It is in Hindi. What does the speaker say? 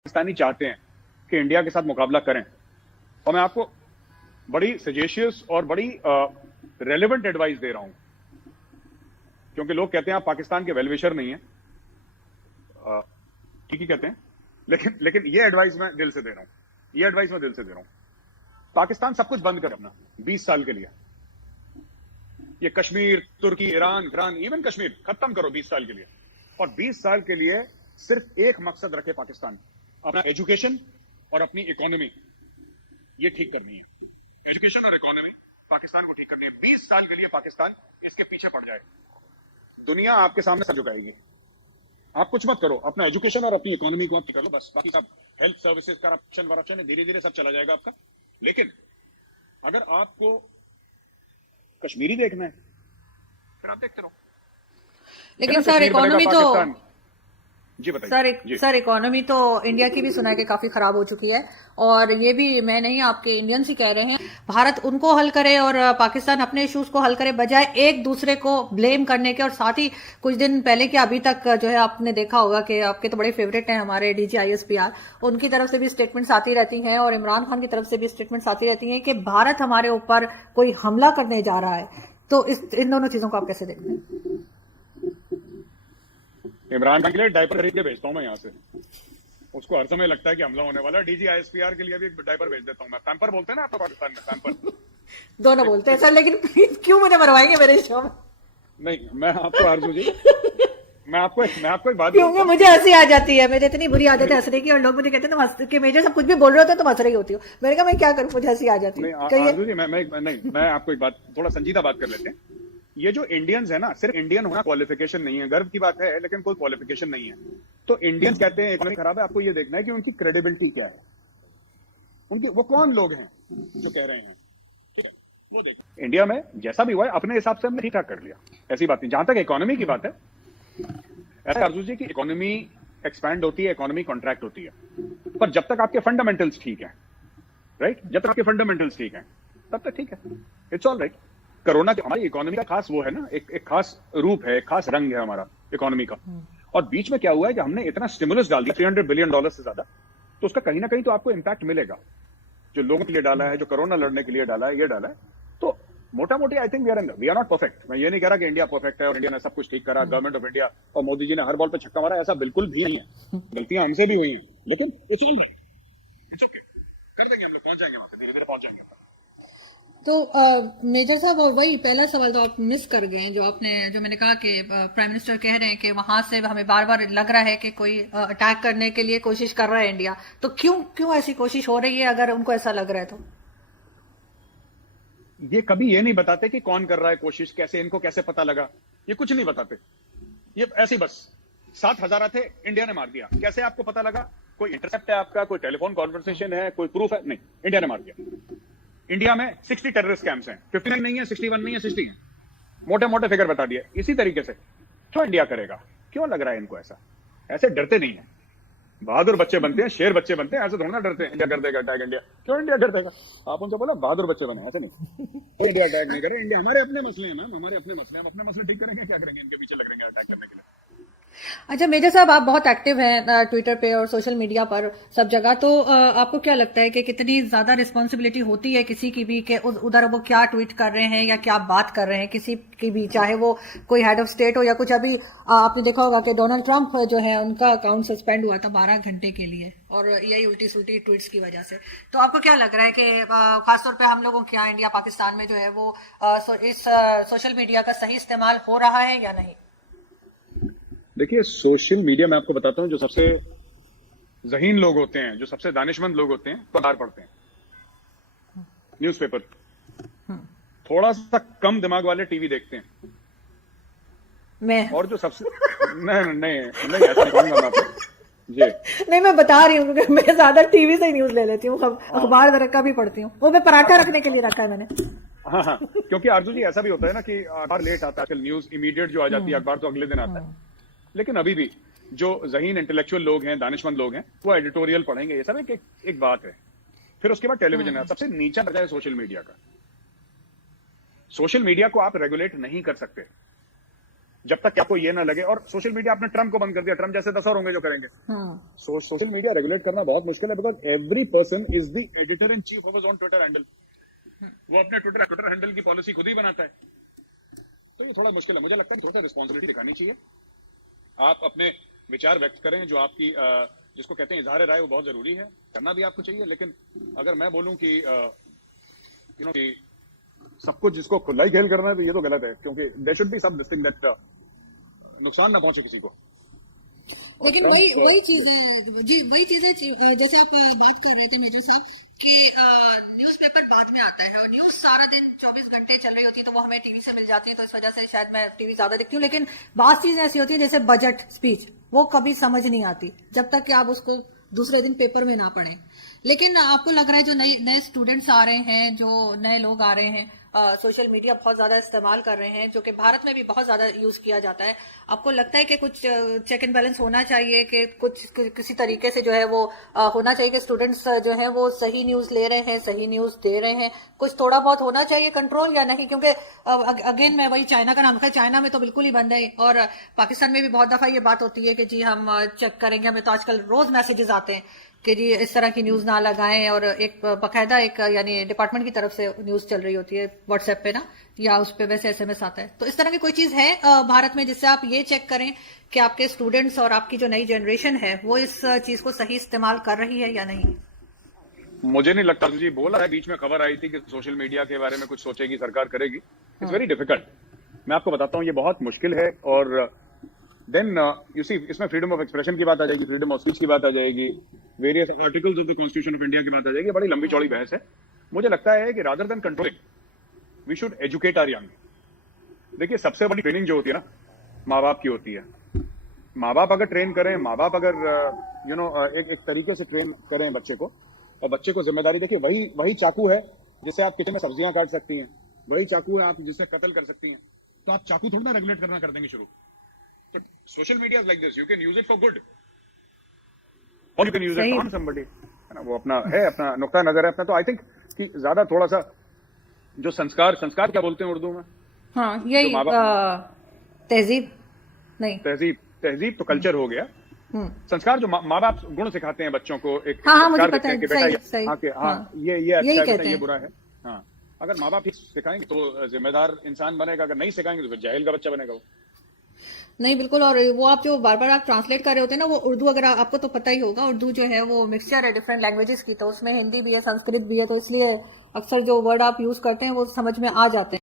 पाकिस्तानी चाहते हैं कि इंडिया के साथ मुकाबला करें, और मैं आपको बड़ी सजेशियस और बड़ी रेलेवेंट एडवाइस दे रहा हूं, क्योंकि लोग कहते हैं आप पाकिस्तान के वेलविशर नहीं है, ठीक ही कहते हैं, लेकिन ये एडवाइस मैं दिल से दे रहा हूं। पाकिस्तान सब कुछ बंद करे अपना 20 साल के लिए। ये कश्मीर, तुर्की, ईरान, इवन कश्मीर खत्म करो 20 साल के लिए, और 20 साल के लिए सिर्फ एक मकसद रखे पाकिस्तान, अपना एजुकेशन और अपनी इकोनॉमी ये ठीक करनी है। एजुकेशन और इकोनॉमी पाकिस्तान को ठीक करनी है। 20 साल के लिए पाकिस्तान इसके पीछे पड़ जाएगा, दुनिया आपके सामने सर झुकाएगी। आप कुछ मत करो, अपना एजुकेशन और अपनी इकोनॉमी को आप ठीक कर लो बस। बाकी सब हेल्थ सर्विसेज, करप्शन है, धीरे धीरे सब चला जाएगा आपका। लेकिन अगर आपको कश्मीरी देखना है फिर आप देखते रहो। लेकिन सर इकोनॉमी तो जी बताइए। सर इकोनॉमी तो इंडिया की भी सुना है कि काफी खराब हो चुकी है, और ये भी मैं नहीं आपके इंडियंस ही कह रहे हैं। भारत उनको हल करे और पाकिस्तान अपने इश्यूज को हल करे, बजाय एक दूसरे को ब्लेम करने के। और साथ ही कुछ दिन पहले के अभी तक जो है आपने देखा होगा कि आपके तो बड़े फेवरेट हैं हमारे DGISPR, उनकी तरफ से भी स्टेटमेंट्स आती रहती हैं और इमरान खान की तरफ से भी स्टेटमेंट्स आती रहती हैं कि भारत हमारे ऊपर कोई हमला करने जा रहा है। तो इन दोनों चीजों को आप कैसे देखते हैं? इमरान खान के लिए डायपर खरीद के भेजता हूं मैं यहाँ से, उसको हर समय लगता है कि हमला होने वाला है। DGISPR के लिए भी एक डायपर भेज देता हूँ मैं। पैम्पर बोलते हैं ना आपको पाकिस्तान में, पैम्पर दोनों बोलते हैं सर, लेकिन क्यों मुझे मरवाएंगे मेरे शो में? नहीं, मैं आपको आरजू जी, मैं आपको एक बात, क्योंकि मुझे हंसी आ जाती है, मेरी इतनी बुरी आदत है हंसने की, और लोग मुझे कहते हैं तुम कि मेजर सब कुछ भी बोल रहे होते हो तुम हंस रही होती हो। मैंने कहा मैं क्या करूं, मुझे हंसी आ जाती है। आरजू जी मैं आपको एक बात, थोड़ा संजीदा बात कर लेते हैं। ये जो इंडियंस है ना, सिर्फ इंडियन होना क्वालिफिकेशन नहीं है, गर्व की बात है लेकिन कोई क्वालिफिकेशन नहीं है। तो इंडियंस कहते हैं इकोनॉमी खराब है, आपको ये देखना है कि उनकी क्रेडिबिलिटी क्या है, उनकी वो कौन लोग हैं जो कह रहे हैं, ठीक है वो देखो। इंडिया में जैसा भी हुआ है अपने हिसाब से हमने ठीक ठाक कर लिया, ऐसी बात नहीं। जहां तक इकोनॉमी की बात है, ऐसा अर्जुन जी की इकोनॉमी एक्सपैंड होती है, इकोनॉमी कॉन्ट्रैक्ट होती है, पर जब तक आपके फंडामेंटल्स ठीक है, राइट, जब तक आपके फंडामेंटल्स ठीक है तब तक ठीक है, इट्स ऑल राइट। कोरोना के हमारी इकोनॉमी का खास वो है ना, एक खास रूप है, एक खास रंग है हमारा इकोनॉमी का। और बीच में क्या हुआ है कि हमने इतना स्टिमुलस डाल दिया, $300 बिलियन से ज्यादा, तो उसका कहीं ना कहीं तो आपको इंपैक्ट मिलेगा, जो लोगों के लिए डाला है, जो कोरोना लड़ने के लिए डाला है, ये डाला है। तो मोटा मोटी I think we are not perfect. मैं ये नहीं कह रहा कि इंडिया परफेक्ट है और इंडिया ने सब कुछ ठीक करा, गवर्नमेंट ऑफ इंडिया और मोदी जी ने हर बॉल पे छक्का मारा, ऐसा बिल्कुल भी नहीं है। गलतियां हमसे भी हुई हैं, लेकिन it's all right, it's okay, कर देंगे हम लोग, पहुंच जाएंगे वहां पे, धीरे धीरे पहुंच जाएंगे। तो मेजर साहब, वही पहला सवाल तो आप मिस कर गए, जो मैंने कहा कि प्राइम मिनिस्टर कह रहे हैं कि वहां से हमें बार बार लग रहा है कि कोई अटैक करने के लिए कोशिश कर रहा है इंडिया। तो क्यों ऐसी कोशिश हो रही है, अगर उनको ऐसा लग रहा है तो? ये कभी ये नहीं बताते कि कौन कर रहा है कोशिश, कैसे, इनको कैसे पता लगा, ये कुछ नहीं बताते। ये ऐसे ही बस 7,000 थे, इंडिया ने मार दिया, कैसे आपको पता लगा? कोई इंटरसेप्ट है आपका, कोई टेलीफोन कॉन्वर्सेशन है, कोई प्रूफ है? नहीं, इंडिया ने मार दिया। इंडिया में 60 टेररिस्ट कैंप्स हैं, 59 नहीं है, 61 नहीं है, 60 है, मोटे मोटे फिगर बता दिए। इसी तरीके से क्यों इंडिया करेगा? क्यों लग रहा है इनको ऐसा? ऐसे डरते नहीं है, बहादुर बच्चे बनते हैं, शेर बच्चे बनते हैं, ऐसे थोड़ा ना डरते हैं इंडिया कर देगा अटैक। इंडिया क्यों इंडिया कर देगा? आप उनसे बोला बहादुर बच्चे बने, ऐसे नहीं, तो इंडिया अटैक नहीं करे। इंडिया, हमारे अपने मसले हैं मैम, हमारे अपने मसले, हम अपने मसले ठीक करेंगे, क्या करेंगे इनके पीछे लग रहे हैं अटैक करने के लिए। अच्छा मेजर साहब, आप बहुत एक्टिव हैं ट्विटर पे और सोशल मीडिया पर सब जगह, तो आपको क्या लगता है कि कितनी ज्यादा रिस्पॉन्सिबिलिटी होती है किसी की भी कि उधर वो क्या ट्वीट कर रहे हैं या क्या बात कर रहे हैं किसी की भी, चाहे वो कोई हेड ऑफ स्टेट हो या कुछ। अभी आपने देखा होगा कि डोनाल्ड ट्रंप जो है उनका अकाउंट सस्पेंड हुआ था 12 घंटे के लिए, और यही उल्टी सुल्टी ट्वीट्स की वजह से। तो आपको क्या लग रहा है कि खासतौर पर हम लोगों के यहाँ इंडिया पाकिस्तान में जो है वो इस सोशल मीडिया का सही इस्तेमाल हो रहा है या नहीं? देखिए, सोशल मीडिया में आपको बताता हूं, जो सबसे ज़हीन लोग होते हैं, जो सबसे दानिशमंद लोग होते हैं, अखबार पढ़ते हैं, न्यूज़पेपर। थोड़ा सा कम दिमाग वाले टीवी देखते हैं। मैं और जो सबसे नहीं ऐसा नहीं कहूंगा मैं आपको जी, नहीं मैं बता रही हूँ क्योंकि मैं ज्यादा टीवी से न्यूज ले लेती हूँ, अखबार वगैरह का भी पढ़ती हूँ, वो मैं पराठा रखने के लिए रखा है मैंने। हाँ, क्योंकि आरजू जी ऐसा भी होता है ना कि अखबार लेट आता है, न्यूज इमीडिएट जो आ जाती है, अखबार तो अगले दिन आता है। लेकिन अभी भी जो ज़हीन इंटेलेक्चुअल लोग हैं, दानिशमंद लोग हैं, वो एडिटोरियल पढ़ेंगे। ये सब एक बात है। फिर उसके बाद टेलीविजन है, सबसे नीचा दर्जा है सोशल मीडिया का। सोशल मीडिया को आप रेगुलेट नहीं कर सकते, जब तक आपको ये ना लगे। और सोशल मीडिया आपने ट्रम्प को बंद कर दिया, ट्रम्प जैसे 10 और होंगे जो करेंगे। सोशल मीडिया रेगुलेट करना बहुत मुश्किल है, because every person is the editor in chief of his own Twitter handle. वो अपने ट्विटर हैंडल की पॉलिसी खुद ही बनाता है, तो ये थोड़ा मुश्किल है। मुझे लगता है थोड़ा रिस्पॉन्सिबिलिटी दिखानी चाहिए। आप अपने विचार व्यक्त करें, जो आपकी जिसको कहते हैं इजहार राय, वो बहुत जरूरी है, करना भी आपको चाहिए। लेकिन अगर मैं बोलूं कि कि सब कुछ जिसको खुला ही खेल करना है, तो ये तो गलत है, क्योंकि there should be some this thing that नुकसान ना पहुंचे किसी को। लेकिन वही चीज है जी, वही चीज है जैसे आप बात कर रहे थे मेजर साहब कि न्यूज़पेपर बाद में आता है और न्यूज सारा दिन 24 घंटे चल रही होती है, तो वो हमें टीवी से मिल जाती है, तो इस वजह से शायद मैं टीवी ज्यादा देखती हूँ। लेकिन बात चीज ऐसी होती है जैसे बजट स्पीच, वो कभी समझ नहीं आती जब तक कि आप उसको दूसरे दिन पेपर में ना पढ़ें। लेकिन आपको लग रहा है जो नए नए स्टूडेंट्स आ रहे हैं, जो नए लोग आ रहे हैं, सोशल मीडिया बहुत ज्यादा इस्तेमाल कर रहे हैं, जो कि भारत में भी बहुत ज्यादा यूज किया जाता है, आपको लगता है कि कुछ चेक एंड बैलेंस होना चाहिए, कि कुछ किसी तरीके से जो है वो होना चाहिए कि स्टूडेंट्स जो है वो सही न्यूज ले रहे हैं, सही न्यूज दे रहे हैं, कुछ थोड़ा बहुत होना चाहिए कंट्रोल या नहीं? क्योंकि अगेन मैं वही चाइना का नाम है, चाइना में तो बिल्कुल ही बंद है, और पाकिस्तान में भी बहुत दफा ये बात होती है कि जी हम चेक करेंगे, हमें तो आजकल रोज मैसेजेस आते हैं कि जी इस तरह की न्यूज ना लगाएं, और एक बकायदा एक यानी डिपार्टमेंट की तरफ से न्यूज चल रही होती है व्हाट्सएप पे ना, या उस पे वैसे एसएमएस आता है। तो इस तरह की कोई चीज है भारत में जिससे आप ये चेक करें कि आपके स्टूडेंट्स और आपकी जो नई जनरेशन है वो इस चीज को सही इस्तेमाल कर रही है या नहीं? मुझे नहीं लगता जी। बोला है, बीच में खबर आई थी कि सोशल मीडिया के बारे में कुछ सोचेगी सरकार, करेगी। It's very difficult. मैं आपको बताता हूँ, ये बहुत मुश्किल है। और देन यू सी, इसमें फ्रीडम ऑफ एक्सप्रेशन की बात आ जाएगी, फ्रीडम ऑफ स्पीच की बात आ जाएगी, various articles of the constitution of India की बात आ जाएगी। बड़ी लंबी चौड़ी बहस है। मुझे लगता है कि rather than controlling we should educate our young. देखिए, सबसे बड़ी ट्रेनिंग जो होती है ना, माँ बाप की होती है। माँ बाप अगर ट्रेन करें, माँ बाप अगर एक तरीके से ट्रेन करें बच्चे को, और बच्चे को जिम्मेदारी, देखिए वही चाकू है जिससे आप किचन में सब्जियां काट सकती हैं, वही चाकू है आप जिससे कत्ल कर सकती हैं। तो आप चाकू थोड़ा ना रेगुलेट करना कर देंगे शुरू। तो social media like this, you can use it for good और you can use it on somebody, है ना। वो अपना है, अपना नुक्ता नजर है अपना। तो आई थिंक कि ज्यादा थोड़ा सा जो संस्कार क्या बोलते हैं उर्दू में? हाँ, यही तहजीब नहीं, तहजीब तो कल्चर हो गया। संस्कार जो माँ बाप गुण सिखाते हैं बच्चों को, एक मुझे पता है, सही, ये अच्छा है, ये बुरा है। हाँ, अगर माँ बाप ठीक सिखाएंगे तो जिम्मेदार इंसान बनेगा, अगर नहीं सिखाएंगे तो फिर जाहिल का बच्चा बनेगा वो। नहीं, बिल्कुल। और वो आप जो बार बार आप ट्रांसलेट कर रहे होते हैं ना, वो उर्दू, अगर आपको तो पता ही होगा, उर्दू जो है वो मिक्सचर है डिफरेंट लैंग्वेजेस की, तो उसमें हिंदी भी है, संस्कृत भी है, तो इसलिए अक्सर जो वर्ड आप यूज करते हैं वो समझ में आ जाते हैं।